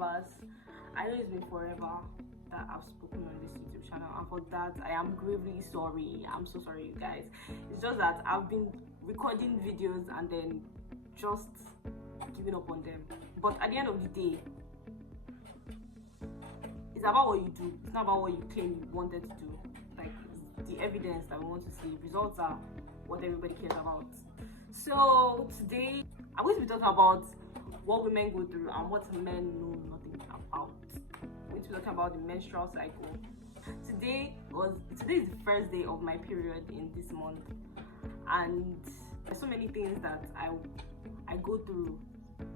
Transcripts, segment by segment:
lovers. I know it's been forever that I've spoken on this YouTube channel, and for that I am gravely sorry. I'm so sorry, you guys. It's just that I've been recording videos and then just giving up on them. But at the end of the day, it's about what you do. It's not about what you claim you wanted to do. Like, the evidence that we want to see. Results are what everybody cares about. So today I'm going to be talking about what women go through and what men know nothing about. We're going to be talking about the menstrual cycle. Today is the first day of my period in this month, and there's so many things that I go through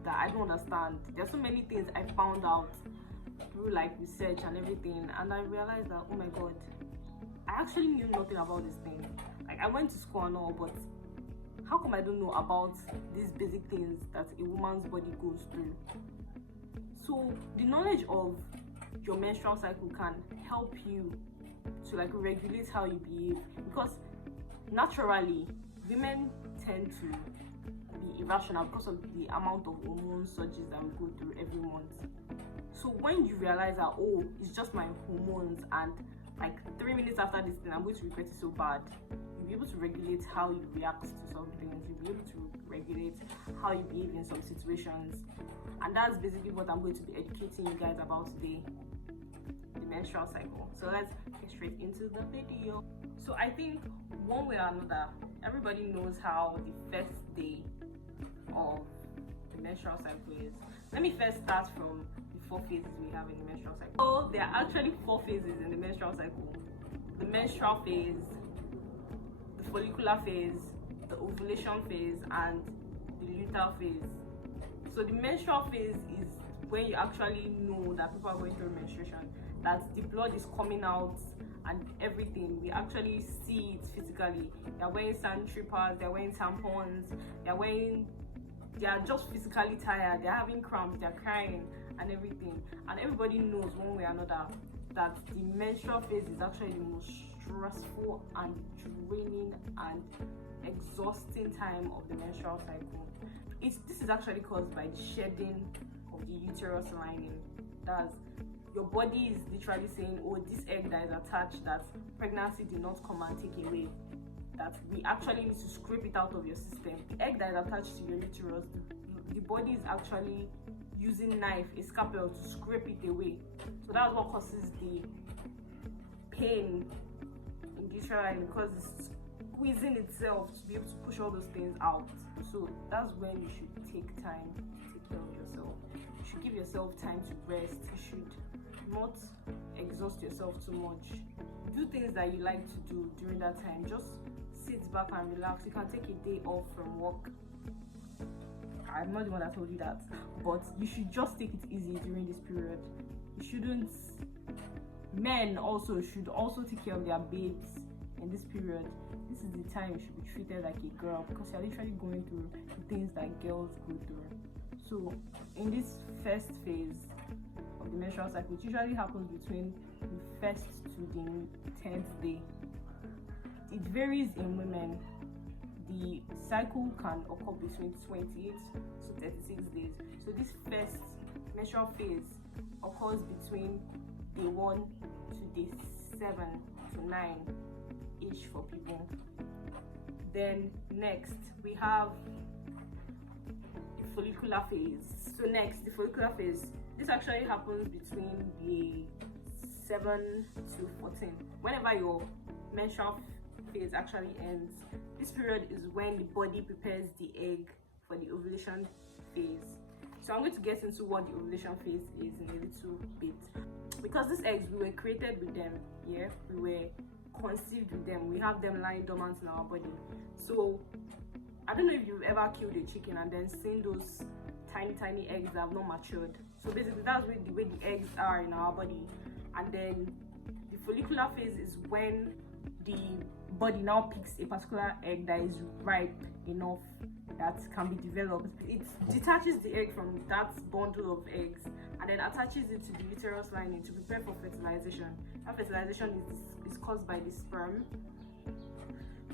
that I don't understand. There's so many things I found out through like research and everything, and I realized that, oh my god, I actually knew nothing about this thing. Like, I went to school and all, but how come I don't know about these basic things that a woman's body goes through? So the knowledge of your menstrual cycle can help you to like regulate how you behave, because naturally women tend to be irrational because of the amount of hormone surges that we go through every month. So when you realize that, oh, it's just my hormones, and like 3 minutes after this thing I'm going to regret it so bad, you'll be able to regulate how you react to some things. You'll be able to regulate how you behave in some situations, and that's basically what I'm going to be educating you guys about today, the menstrual cycle. So let's get straight into the video. So I think one way or another, everybody knows how the first day of the menstrual cycle is. Let me first start from the 4 phases we have in the menstrual cycle. So there are actually 4 phases in the menstrual cycle: the menstrual phase, the follicular phase, the ovulation phase, and the luteal phase. So the menstrual phase is when you actually know that people are going through menstruation, that the blood is coming out and everything. We actually see it physically. They're wearing sanitary pads, they're wearing tampons, they are just physically tired, they're having cramps, they're crying and everything. And everybody knows one way or another that the menstrual phase is actually the most stressful and draining and exhausting time of the menstrual cycle. This is actually caused by the shedding of the uterus lining. That's, your body is literally saying, oh, this egg that is attached that pregnancy did not come and take away, that we actually need to scrape it out of your system. The egg that is attached to your uterus, the body is actually using knife, a scalpel, to scrape it away. So that's what causes the pain in the uterus lining, because it's squeezing itself to be able to push all those things out. So that's when you should take time to take care of yourself. You should give yourself time to rest. You should not exhaust yourself too much. Do things that you like to do during that time. Just sit back and relax. You can take a day off from work. I'm not the one that told you that, but you should just take it easy during this period. You shouldn't. Men also should take care of their babes in this period. This is the time you should be treated like a girl, because you're literally going through the things that girls go through. So in this first phase of the menstrual cycle, it usually happens between the 1st to the 10th day. It varies in women. The cycle can occur between 28 to 36 days. So this first menstrual phase occurs between day 1 to day 7 to 9 ish for people. Then next we have the follicular phase. So next, the follicular phase, this actually happens between the 7 to 14. Whenever your menstrual phase actually ends, this period is when the body prepares the egg for the ovulation phase. So I'm going to get into what the ovulation phase is in a little bit, because these eggs, we were created with them. Yeah, we were conceived with them. We have them lying dormant in our body. So I don't know if you've ever killed a chicken and then seen those tiny eggs that have not matured. So basically that's the way the eggs are in our body. And then the follicular phase is when the body now picks a particular egg that is ripe enough that can be developed. It detaches the egg from that bundle of eggs and then attaches it to the uterus lining to prepare for fertilization. That fertilization is caused by the sperm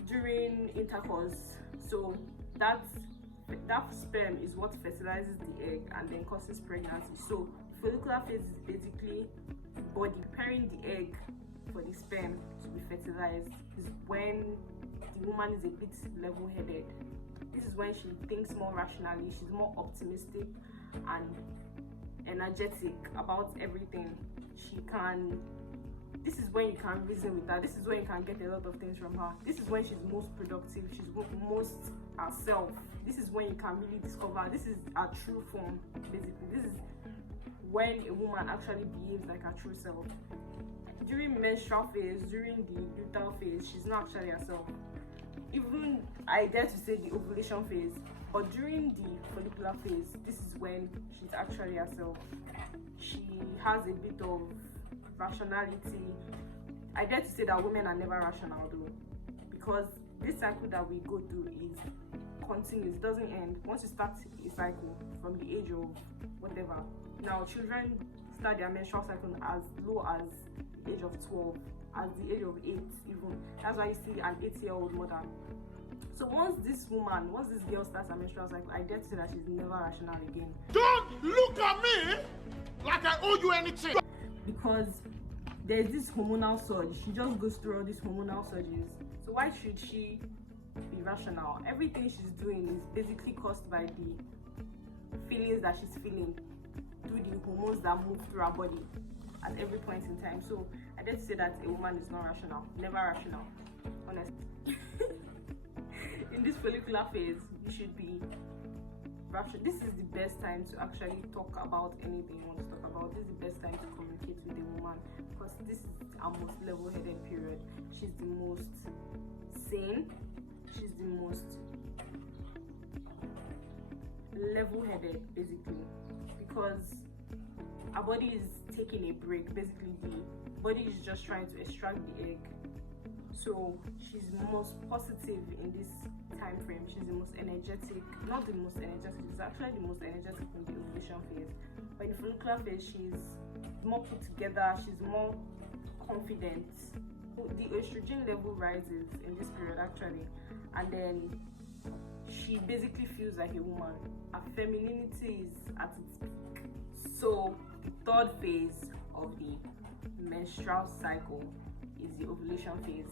during intercourse. So that sperm is what fertilizes the egg and then causes pregnancy. So Follicular phase is basically the body preparing the egg for the sperm to be fertilized. Is when the woman is a bit level-headed. This is when she thinks more rationally, she's more optimistic and energetic about everything. This is when you can reason with her. This is when you can get a lot of things from her. This is when she's most productive, she's most herself. This is when you can really discover, this is her true form, basically. This is when a woman actually behaves like her true self. During menstrual phase, during the luteal phase, she's not actually herself. Even, I dare to say, the ovulation phase. But during the follicular phase, this is when she's actually herself. She has a bit of rationality. I dare to say that women are never rational though, because this cycle that we go through is continuous, it doesn't end. Once you start a cycle from the age of whatever, now children start their menstrual cycle as low as the age of 12, as the age of 8 even. That's why you see an 8-year-old mother. So once this girl starts her menstrual cycle, I dare to say that she's never rational again. Don't look at me like I owe you anything. Because there's this hormonal surge. She just goes through all these hormonal surges. So why should she be rational? Everything she's doing is basically caused by the feelings that she's feeling through the hormones that move through her body at every point in time. So I dare to say that a woman is not rational, never rational, honestly. In this follicular phase, you should be rational. This is the best time to actually talk about anything you want to talk about. This is the best time to communicate with a woman, because this is our most level-headed period. She's the most sane, she's the most level-headed, basically, because our body is taking a break. Basically, the body is just trying to extract the egg. So she's most positive in this time frame. She's the most energetic, not the most energetic, she's actually the most energetic in the ovulation phase. But in the follicular phase, she's more put together, she's more confident. The estrogen level rises in this period actually, and then she basically feels like a woman. Her femininity is at its peak. So the third phase of the menstrual cycle is the ovulation phase.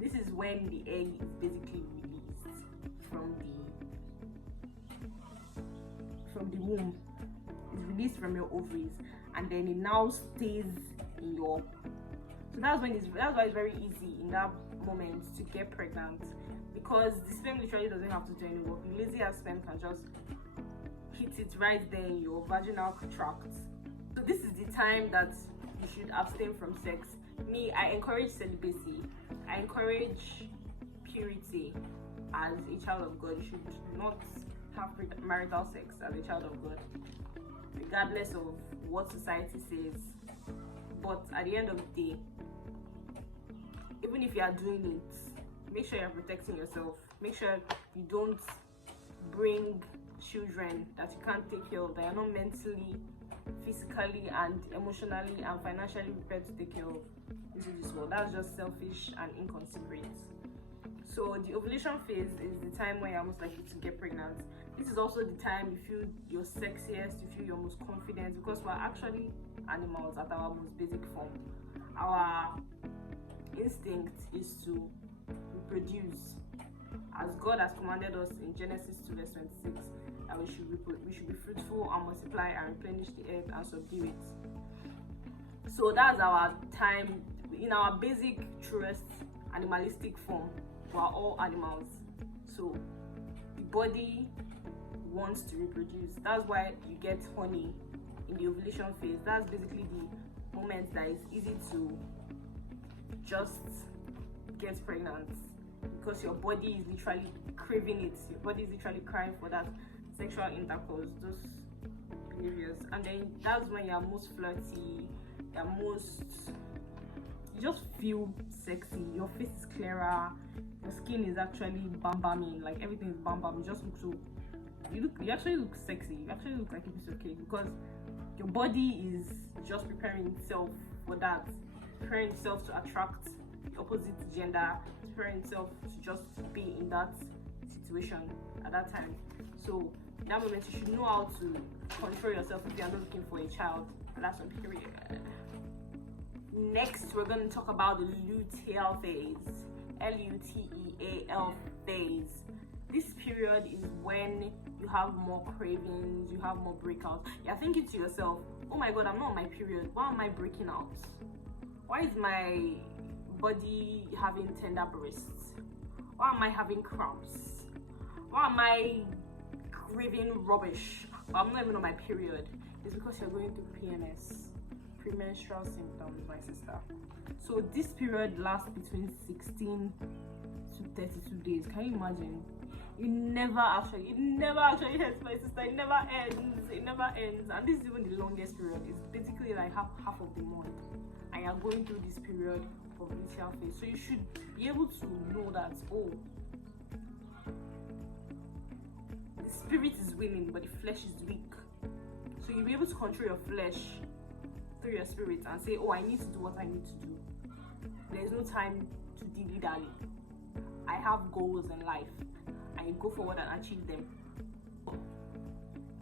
This is when the egg is basically released from the womb. It's released from your ovaries, and then it now stays in your. So that's why it's very easy in that moment to get pregnant, because the sperm literally doesn't have to do any work. The lazy ass sperm can just hit it right there in your vaginal tract. So this is the time that you should abstain from sex. Me, I encourage celibacy. I encourage purity as a child of God. You should not have marital sex as a child of God, regardless of what society says. But at the end of the day, even if you are doing it, make sure you're protecting yourself. Make sure you don't bring children that you can't take care of, that you're not mentally, physically and emotionally and financially prepared to take care of into this world. That's just selfish and inconsiderate. So the ovulation phase is the time when you're most likely to get pregnant. This is also the time you feel your sexiest, you feel your most confident, because we're actually animals at our most basic form. Our instinct is to reproduce, as God has commanded us in Genesis 2 verse 26, that we should be fruitful and multiply and replenish the earth and subdue it. So that's our time. In our basic, truest animalistic form, we are all animals. So the body wants to reproduce. That's why you get honey in the ovulation phase. That's basically the moment that is easy to just get pregnant, because your body is literally craving it. Your body is literally crying for that sexual intercourse, those behaviors. And then that's when you're most flirty, you just feel sexy, your face is clearer, your skin is actually bam-bamming, like everything is bam-bam. You just look so, you actually look sexy, you actually look like a piece of cake, because your body is just preparing itself for that, preparing itself to attract the opposite gender, preparing itself to just be in that situation at that time. So In that moment, you should know how to control yourself if you are not looking for a child. And that's on period. Next, we're going to talk about the luteal phase. Luteal phase. This period is when you have more cravings, you have more breakouts. You're thinking to yourself, oh my god, I'm not on my period. Why am I breaking out? Why is my body having tender breasts? Why am I having cramps? Why am I craving rubbish? I'm not even on my period. It's because you're going through PMS, premenstrual symptoms, my sister. So this period lasts between 16 to 32 days. Can you imagine? It never actually ends, my sister. It never ends. And this is even the longest period. It's basically like half of the month. And you're going through this period of luteal phase. So you should be able to know that, oh, the spirit is willing, but the flesh is weak. So you'll be able to control your flesh through your spirit and say, oh, I need to do what I need to do. There's no time to dilly-dally. I have goals in life. I go forward and achieve them.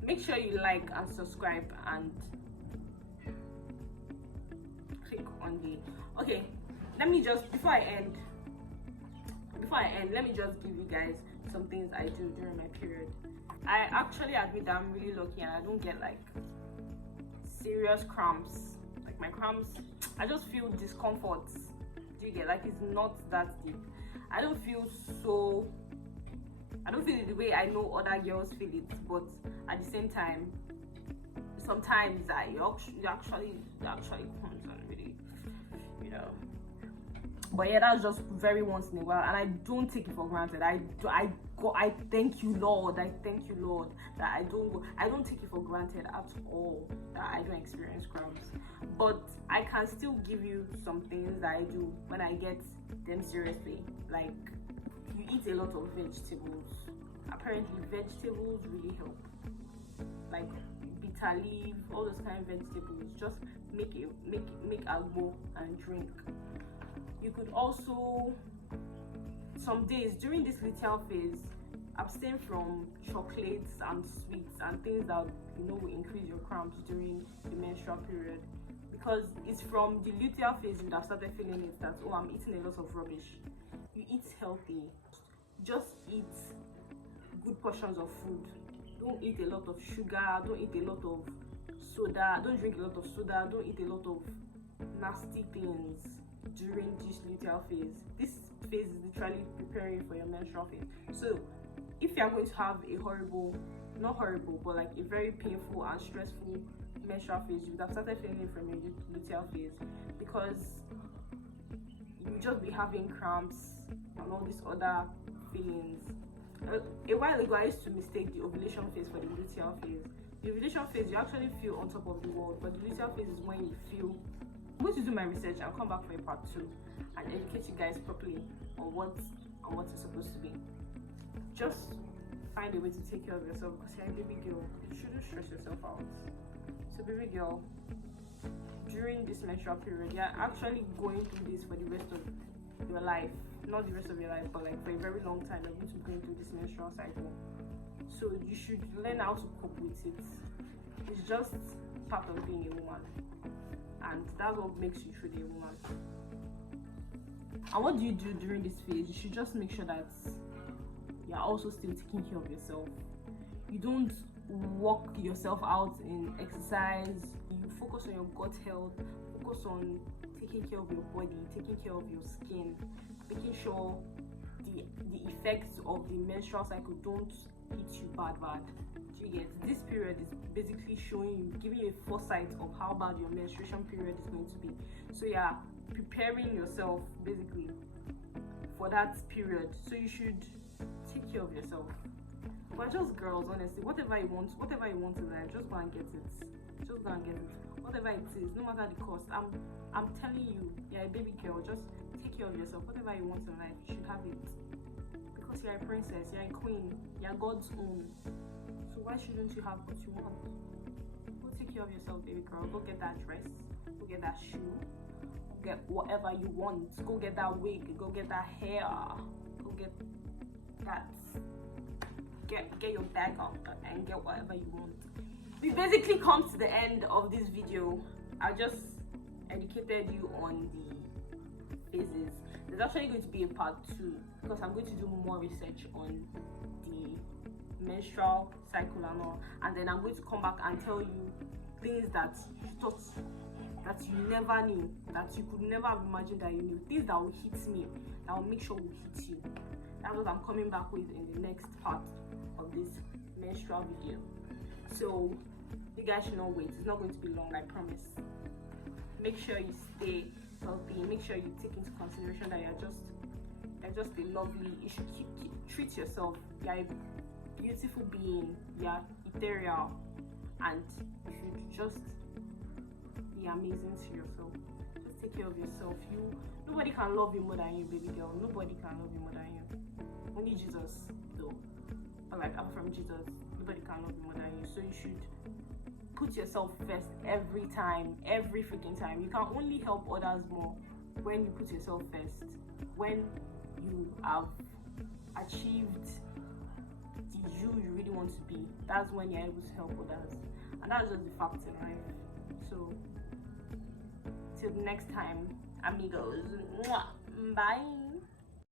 Make sure you like and subscribe and click on the... Okay, let me just, before I end, let me just give you guys some things I do during my period. I actually admit that I'm really lucky and I don't get like serious cramps. Like my cramps, I just feel discomfort. Do you get, like, it's not that deep. I don't feel it the way I know other girls feel it, but at the same time, sometimes it actually comes and really, you know. But yeah, that's just very once in a while, and I don't take it for granted. I thank you, Lord. I thank you, Lord, that I don't take it for granted at all that I don't experience cramps. But I can still give you some things that I do when I get them seriously. Like, you eat a lot of vegetables. Apparently, vegetables really help. Like bitter leaf, all those kind of vegetables. Just make agbo and drink. You could also, some days during this luteal phase, abstain from chocolates and sweets and things that will increase your cramps during the menstrual period, because it's from the luteal phase you have started feeling it that, oh, I'm eating a lot of rubbish. You eat healthy. Just eat good portions of food. Don't eat a lot of sugar. Don't eat a lot of soda. Don't drink a lot of soda. Don't eat a lot of nasty things during this luteal phase. This phase is literally preparing for your menstrual phase. So if you are going to have a not horrible, but like a very painful and stressful menstrual phase, you would have started feeling it from your luteal phase, because you just be having cramps and all these other feelings. A while ago, I used to mistake the ovulation phase for the luteal phase. The ovulation phase, you actually feel on top of the world, but the luteal phase is when you feel. I'm going to do my research and come back for a part 2 and educate you guys properly on what it's supposed to be. Just find a way to take care of yourself, because you're a baby girl. You shouldn't stress yourself out. So baby girl, during this menstrual period, you're actually going through this for the rest of your life. Not the rest of your life, but like for a very long time, you're going to be going through this menstrual cycle. So you should learn how to cope with it. It's just part of being a woman, and that's what makes you truly a woman. And what do you do during this phase? You should just make sure that you're also still taking care of yourself. You don't work yourself out in exercise. You focus on your gut health, focus on taking care of your body, taking care of your skin, making sure the effects of the menstrual cycle don't hit you bad. Do you get? This period is basically showing you, giving you a foresight of how bad your menstruation period is going to be. So yeah, preparing yourself basically for that period. So you should take care of yourself. We're just girls, honestly. Whatever you want in life, just go and get it. Just go and get it. Whatever it is, no matter the cost. I'm telling you, you're a baby girl. Just take care of yourself. Whatever you want in life, you should have it. Because you're a princess, you're a queen, you're God's own. So why shouldn't you have what you want? Go take care of yourself, baby girl. Go get that dress. Go get that shoe. Go get whatever you want. Go get that wig. Go get that hair. Go get that get your bag out and get whatever you want. We've basically come to the end of this video. I just educated you on the phases. There's actually going to be a part 2 because I'm going to do more research on the menstrual cycle and all, and then I'm going to come back and tell you things that you thought that you never knew, that you could never have imagined that you knew, things that will hit me, that will make sure will hit you. That's what I'm coming back with in the next part of this menstrual video. So you guys should not wait. It's not going to be long, I promise. Make sure you stay healthy. Make sure you take into consideration that you're just a lovely, you should treat yourself. You're a beautiful being, you're ethereal, and you should just be amazing to yourself. Just take care of yourself. Nobody can love you more than you, baby girl. Nobody can love you more than you. Only Jesus, though. But like, I'm from Jesus. Nobody can love you more than you. So you should put yourself first every time, every freaking time. You can only help others more when you put yourself first. When you have achieved the you really want to be, that's when you're able to help others. And that's just the fact in life. So till next time, amigos. Mwah. Bye.